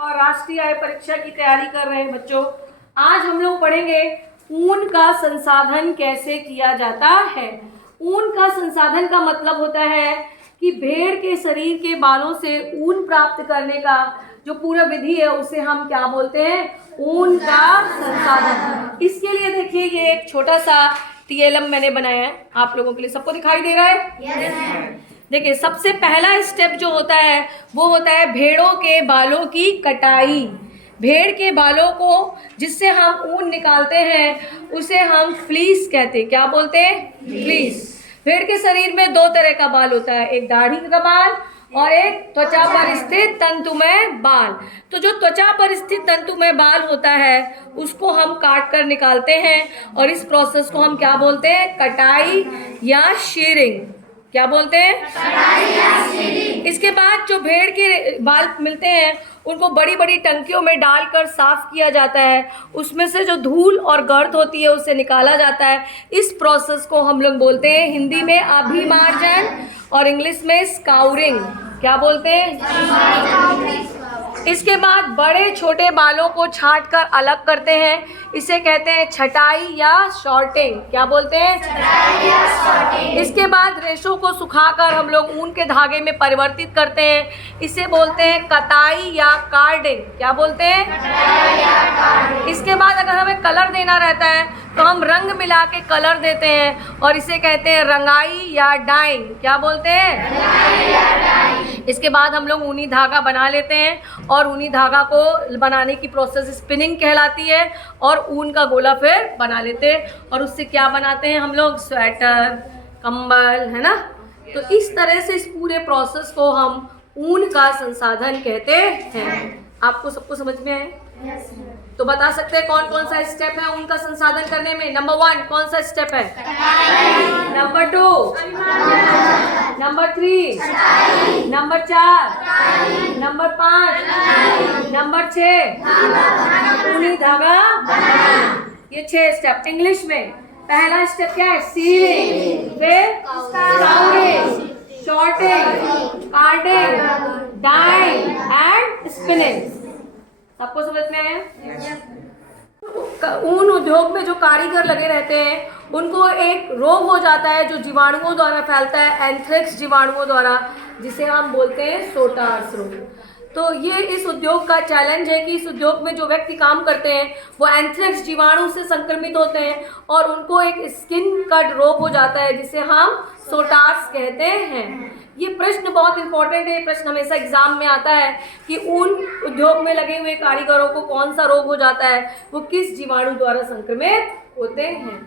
और राष्ट्रीय आय परीक्षा की तैयारी कर रहे हैं बच्चों। आज हम लोग पढ़ेंगे ऊन का संसाधन कैसे किया जाता है। ऊन का संसाधन का मतलब होता है कि भेड़ के शरीर के बालों से ऊन प्राप्त करने का जो पूरा विधि है उसे हम क्या बोलते हैं, ऊन का संसाधन। इसके लिए देखिए ये एक छोटा सा TLM मैंने बनाया है आप लोगों के लिए। सबको दिखाई दे रहा है? yes, देखिए सबसे पहला स्टेप जो होता है वो होता है भेड़ों के बालों की कटाई। भेड़ के बालों को जिससे हम ऊन निकालते हैं उसे हम फ्लीस कहते हैं। क्या बोलते हैं? फ्लीस। भेड़ के शरीर में दो तरह का बाल होता है, एक दाढ़ी का बाल और एक त्वचा पर स्थित तंतुमय बाल। तो जो त्वचा पर स्थित तंतुमय बाल होता है उसको हम काट कर निकालते हैं और इस प्रोसेस को हम क्या बोलते हैं, कटाई या शीयरिंग। क्या बोलते हैं? इसके बाद जो भेड़ के बाल मिलते हैं उनको बड़ी बड़ी टंकियों में डालकर साफ किया जाता है, उसमें से जो धूल और गर्द होती है उसे निकाला जाता है। इस प्रोसेस को हम लोग बोलते हैं हिंदी में अभिमार्जन और इंग्लिश में स्काउरिंग। क्या बोलते हैं? इसके बाद बड़े छोटे बालों को छांटकर अलग करते हैं, इसे कहते हैं छटाई या शॉर्टिंग। क्या बोलते हैं? छटाई या शॉर्टिंग। इसके बाद रेशों को सुखाकर हम लोग ऊन के धागे में परिवर्तित करते हैं, इसे बोलते हैं कताई या कार्डिंग। क्या बोलते हैं? कताई या कार्डिंग। इसके बाद अगर हमें कलर देना रहता है तो हम रंग मिला के कलर देते हैं और इसे कहते हैं रंगाई या डाइंग। क्या बोलते हैं? रंगाई या डाइंग। इसके बाद हम लोग ऊनी धागा बना लेते हैं और ऊनी धागा को बनाने की प्रोसेस स्पिनिंग कहलाती है और ऊन का गोला फिर बना लेते हैं और उससे क्या बनाते हैं हम लोग, स्वेटर, कंबल, है ना। तो इस तरह से इस पूरे प्रोसेस को हम ऊन का संसाधन कहते हैं। आपको सबको समझ में आए? तो बता सकते हैं कौन कौन सा स्टेप है ऊन का संसाधन करने में। नंबर 1 कौन सा स्टेप है? Number 2, number 3, number 4, number 5, number 6 ऊनी धागा। ये 6 स्टेप। इंग्लिश में पहला स्टेप क्या है? सीविंग, फिर scouring, sorting, carding, dyeing and spinning. सबको समझ में आया? ऊन उद्योग में जो कारीगर लगे रहते हैं उनको एक रोग हो जाता है जो जीवाणुओं द्वारा फैलता है, एंथ्रेक्स जीवाणुओं द्वारा, जिसे हम बोलते हैं सोटार्स रोग। तो ये इस उद्योग का चैलेंज है कि इस उद्योग में जो व्यक्ति काम करते हैं वो एंथ्रेक्स जीवाणु से संक्रमित होते हैं और उनको एक स्किन कट रोग हो जाता है जिसे हम सोटार्स कहते हैं। ये प्रश्न बहुत इंपॉर्टेंट है, ये प्रश्न हमेशा एग्जाम में आता है कि ऊन उद्योग में लगे हुए कारीगरों को कौन सा रोग हो जाता है, वो किस जीवाणु द्वारा संक्रमित होते हैं।